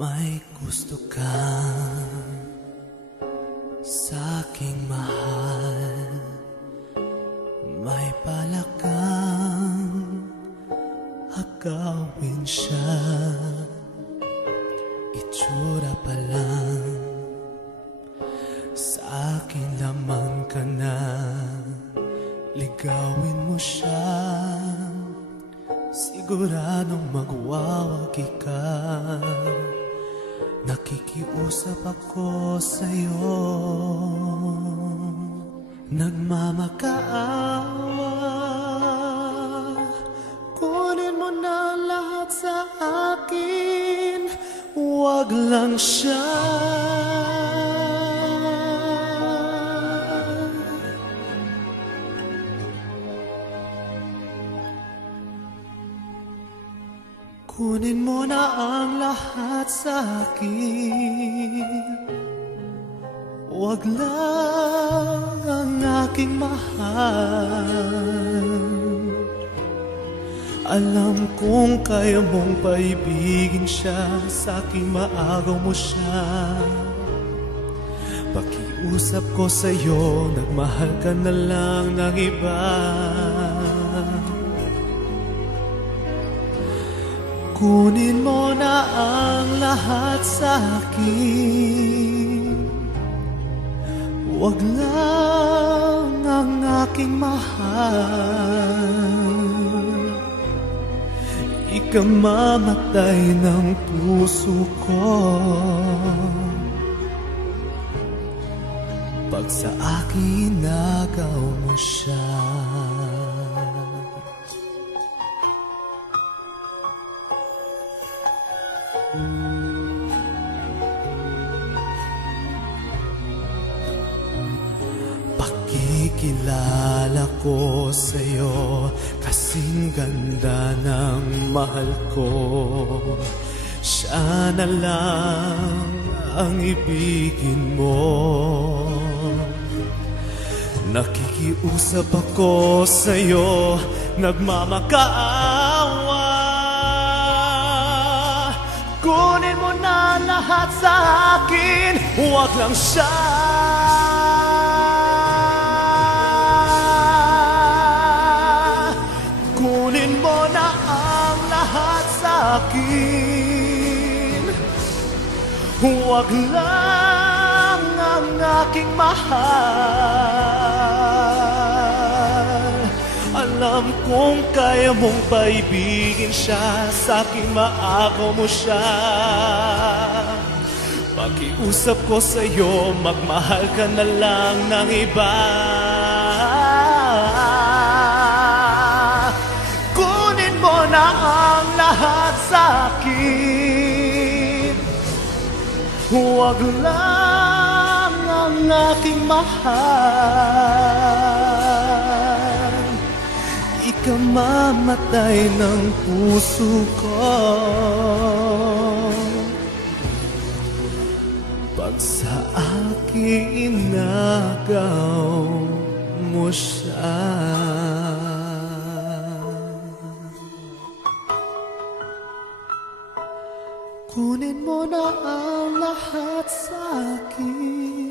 May gusto kang sa'king mahal, may palakang agawin siya. Itsura pa lang, sa'kin lamang ka na. Ligawin mo siya, siguradong magwawagi ka. Nakikiusap ako sa'yo, nagmamakaawa. Kunin mo na lahat sa akin, huwag lang siya. Kunin mo na ang lahat sa akin, huwag lang ang aking mahal. Alam kong kaya mong paibigin siya, sa aking maagaw mo siya. Pakiusap ko sa'yo, nagmahal ka na lang ng iba. Kunin mo na ang lahat sa akin, huwag lang ang aking mahal. Ikamamatay ng puso ko pag sa akin nagaw mo siya. Pakikilala ko sa'yo, kasing ganda ng mahal ko. Siya na lang ang ibigin mo. Nakikiusap ako sa'yo, nagmamakaawa. Kunin mo na lahat sa akin, huwag lang siya. Kunin mo na ang lahat sa akin, huwag lang ang aking mahal. Alam kong kaya mong paibigin siya, sa akin maagaw mo siya. Pakiusap ko sa'yo, magmahal ka na lang ng iba. Kunin mo na ang lahat sa akin, huwag lang ang aking mahal. Ikamamatay ng puso ko pag sa akin nagaw mo siya. Kunin mo na ang lahat sa akin,